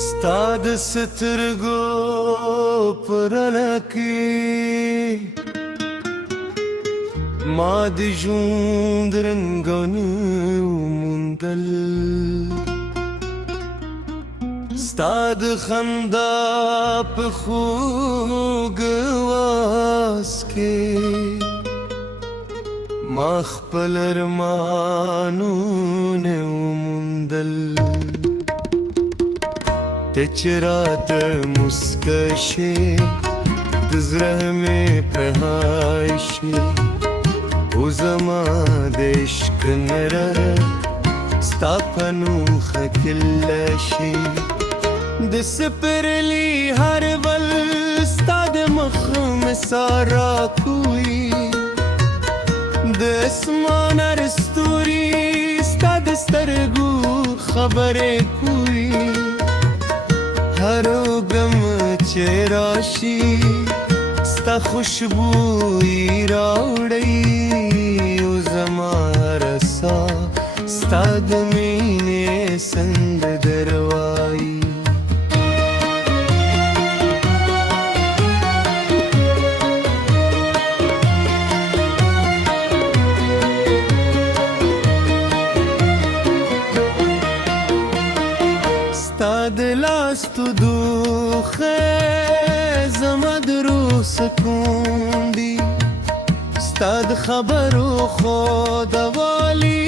ستا د سترګو په رڼا کې ما د ژوند رنګونه وموندل، ستا د خندا په خوږ اواز کې ما خپل ارمانونه وموندل. ته چې راته موسکه شې د زړه مې پرهار شي، او زما د عشق نره ستا په نوخه کله شي. د سپرلي هر بل ستا د مخ مسار راکوي، د اسمان هر ستوري ستا د سترګو خبرې کوي. هر غم چې راشي ستا خوشبويي راوړي، او زما هر ساه ستا د مینې سندر وایي. ستا د لاس تو دوخه زما د روح سکون دی، ستا د خبرو خودوالی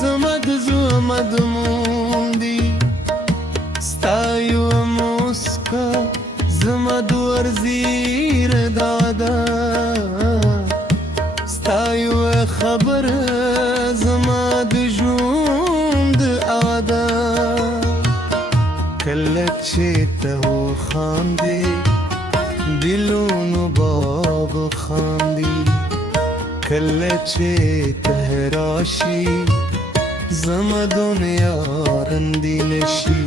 زما د زړه مضمون دی. ستا یوه موسکا زما د ورزیر دادا، ستا یوه خبره زما د ژوند ادا. کله چې ته وخاندې دلونو باغ خاندي، کله چې ته راشي زما دنیا رندیل شي.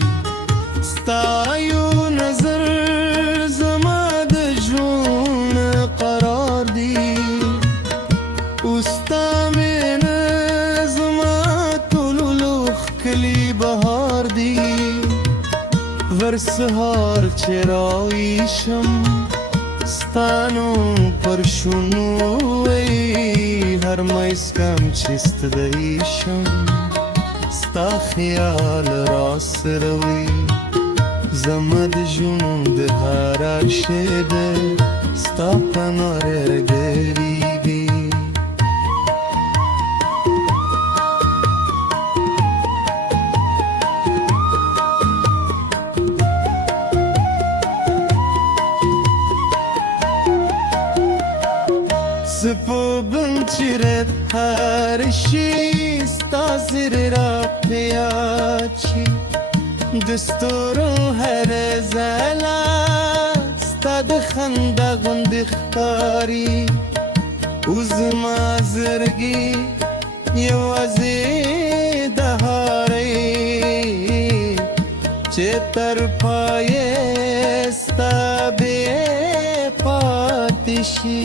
ستا یو نظر زما د ژوند قرار دی، او ستا مینه زما ټولو ښکلي بهار دی. ور سهار چې راویښم ستا نوم پر شونو وی، هر مایسکم چې ستړی ستا خیال راسره وي. زما د ژوند هره شېبه ستا په ناره ګرېږي. سپوږمۍ چې رد هر شي ستا زر را په یاد شي، د ستورو هره ځلا ستا د خندا غوندې ښکاري. او زما زړګي یوازې د هارې چې تر پایه ستا بې پاتې شي.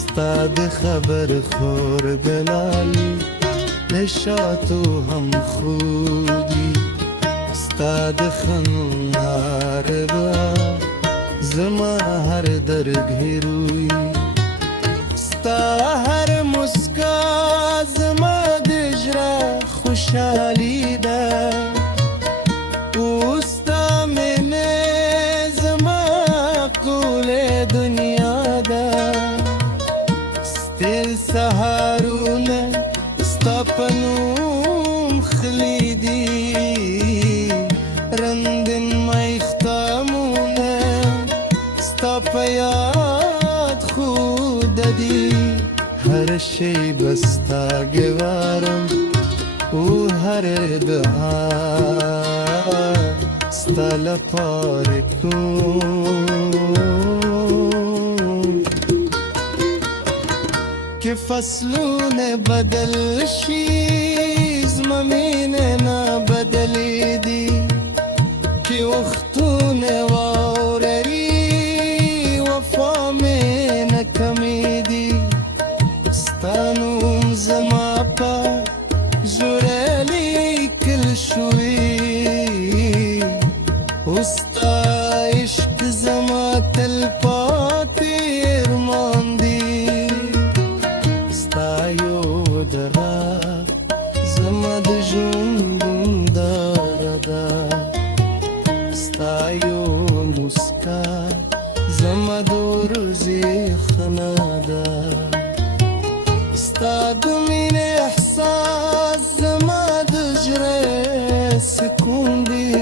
ستا د خبر خور دلالي له شاتو هم خودي، ستا د خنار با زما هر درد هیروي. ستا هر مسکا زما د زړه خوشحالي ده، او ستا مینه زما ښکلې دنیا ده. ستر سهارونه ستا په نوم خلی دي، رندن ماښامونه ستا په یاد خوده دي. هر شیبه ستا ګوارم او هر دعا ستا لپاره کوم. که فصلونه بدل شي زما مینه نه بدلېږي، که وختونه واوړي وفا مې نه کمېږي. ستا نوم زما په زړه لیکل شوی، ستا عشق زما تل پاتې ارمان دی ستا یو درا زما د ژوند هنداره ده ستا یو مسکا زما د ورځې خنا ده ستا د مینې احساس زما د زړه سکون دی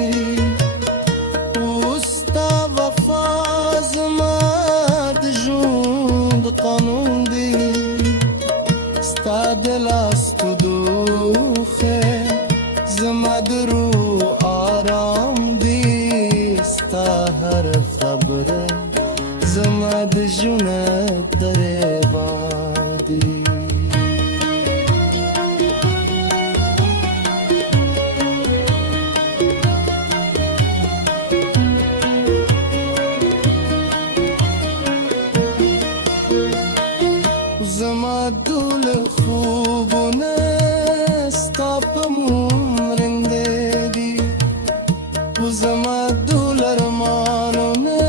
او ستا وفا زما د ژوند قانون دی ستا د لاس تودوخه زما د روح آرام دی ستا هر خبره زما د ژوند درېبا دی زما دول خوبونه ستا په ممرنده دي و زما دول ارمانونه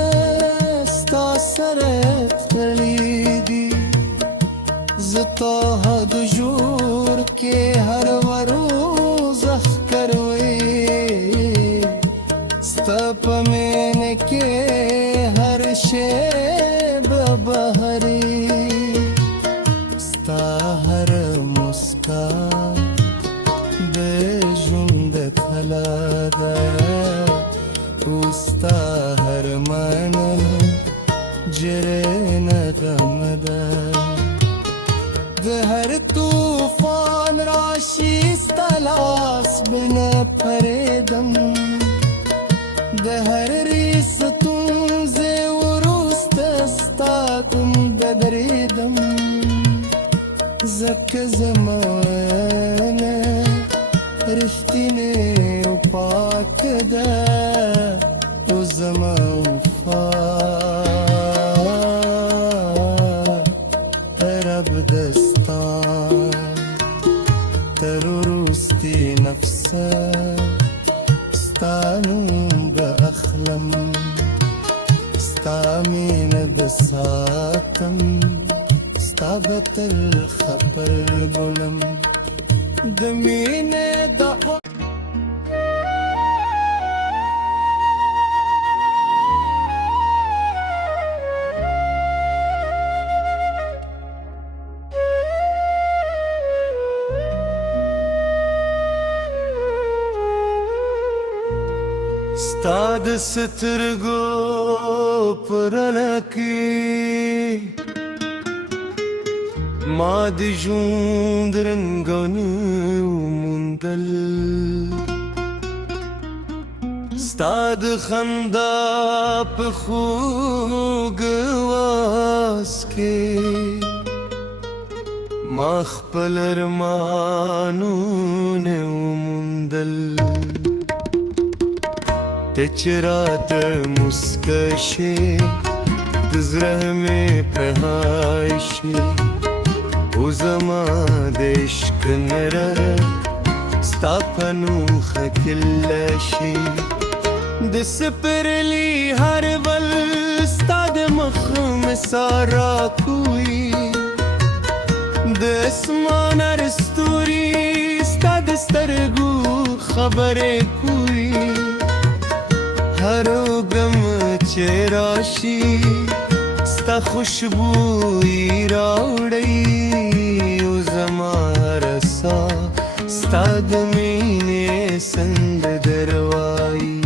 ستا سره تړلي دي زه تا د ژور کې هر وروز اخکروي ستا په مینه کې هر شی به بهري ستا هر مسکا د ژوند کلا ده او ستا هر مننه جرې نغم ده د هر طوفان راشي ستا لاس بنه پرېږدم د هر ریستونزې وروسته ستا کوم بدرېږدم ځکه زما وینه رښتینې او پاکه ده او زما وفا رب دستا تر وروستي نفسه ستا نوم به اخلم ستا مینه به ساتم ستا به تل خبر بولم د مینې د ستا د سترګو په رڼا کې ما د ژوند رنګونه وموندل ستا د خندا په خوږ اواز کې ما خپل ارمانونه وموندل ته چې راته مسکه شې د زړه مې پرهای شي او زما د عشق نره ستا په نوخه کله شي د سپرلي هر بل ستا د مخ مسار راکوي د اسمان هر ستوري ستا د سترګو خبرې کوي هر غم چې راشي ستا خوشبويي راوړي او زما رسا ستا د مینې سند دروایي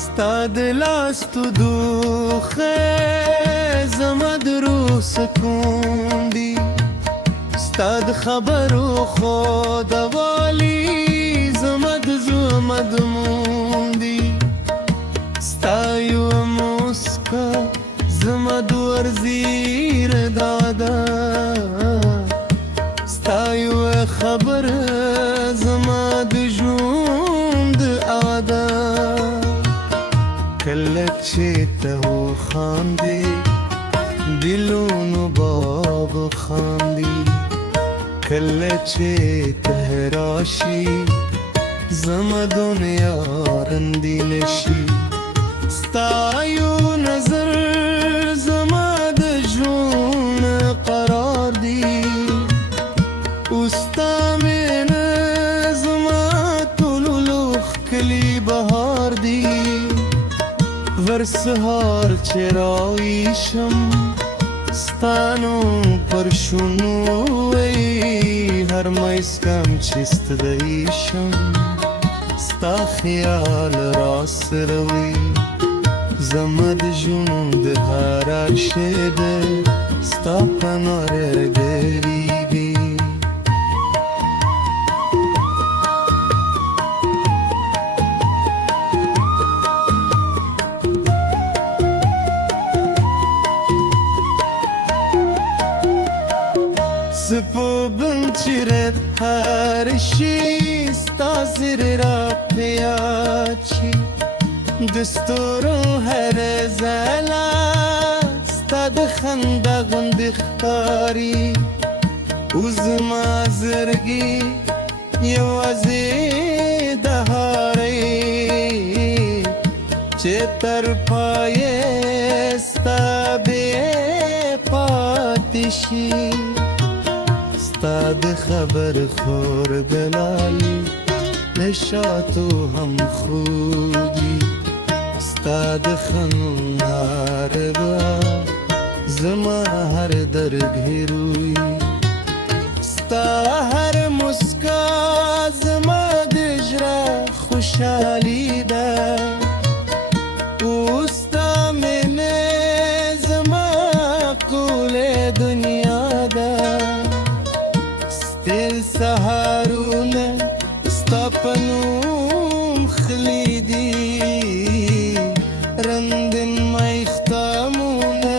ستا د لاس تودوخه زما د روح سکون دی ستا د خبرو خودوالی زما د زړه مضمون دی ستا یو مسکا زما د ورزیر دادا ستا یو خبر زما د ژوند عادت کله چیته و خاندی دلونو باغ خاندی کله چیته راشی زما دنیا رندیلشی ستایو نظر زما د ژوند قرار دی اوستا مینه زما ټولو لوخ کلی بهار دی ور سهار چې راویشم ستانو پر شونو وی هر میسکم چې ستدیشم ستا خیال را سروي زما د ژوند هر شېبه ستا په نور ګریږي سپوږمۍ چې هر شي ستا زر را پیاد شي د ستورو هر ځلا ستا د خندا غوندې ښکاري اوس زما زړګي یوازې د هارۍ چې تر پایه ستا بې پاتې شي ستا د خبر خور دلالی نشاتو هم خودی ستا د خنار با زما هر درد هیروی ستا هر مسکا زما د ژړا خوشحالی ده اوستا مینه زما ټول دنیا ده ستل سهارونه ستا په نوم خلی دي رندن ماښامونه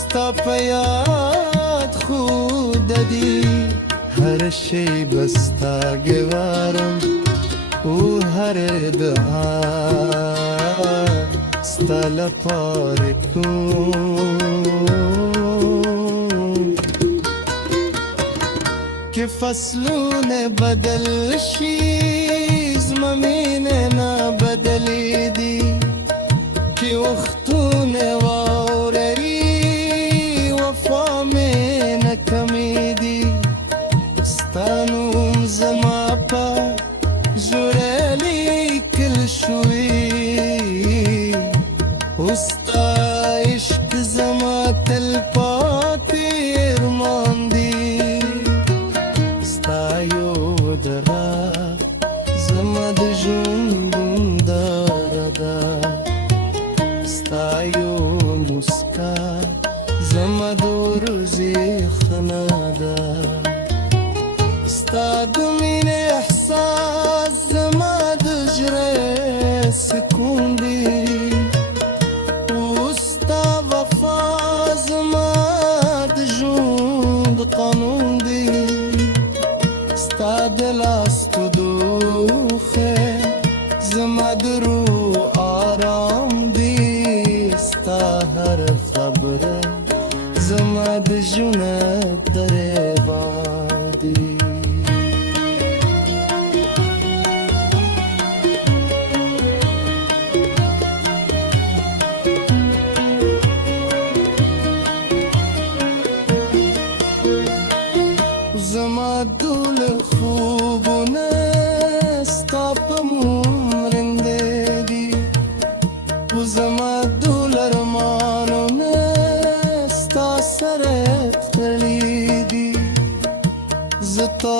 ستا په یاد خود دي هر شیبه ستا ګوارم او هر دعا ستا لپاره کوم که فصلونه بدل شي زما مینه نه بدلیږي که وختونه واوړي وفا مې نه کمیږي ستا نوم زما په زړه لیکل شوی اوس ستا عشق زما تل پاتې ارمان دی ستا یو درا زما د ژوند هنداره ده ستا یو مسکا زما د ورځې خنا ده ستا د مینې احساس زما د زړه سکون دی اوس ستا وفا زما د ژوند قانون دی ستا د لاس په دوخه زما د روح آرام دی ستا هر خبره زما د ژوند درېبا دی زما دول خوبونه ستا په ممرنده دي زما دول ارمانونه ستا سره تړلي دي زه تا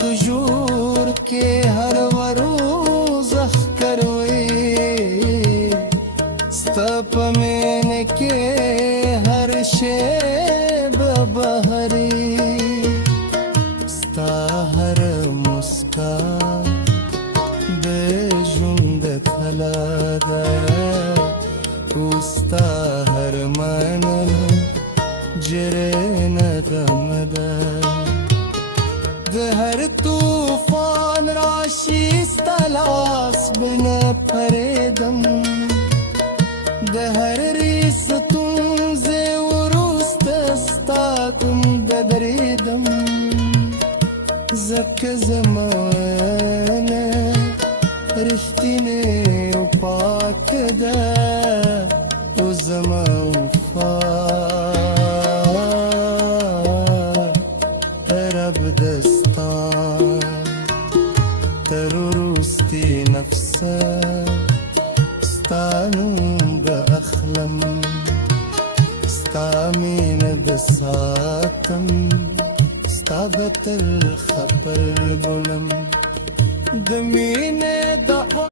د ژور کې هر وروز ښکروي ستا په مینه کې هر شیبه بهري ستا هر مسکا د ژوند کلا ده اوستا هر مننه جره نغم ده د هر طوفان راشي ستا لاس بنه پریدم زمانه رښتینې او پاک ده او زما وفا رب دستا تر وروستي نفسه ستا نوم به اخلم ستا مینه به ساتم ستا به تل خبر بولم د مینې د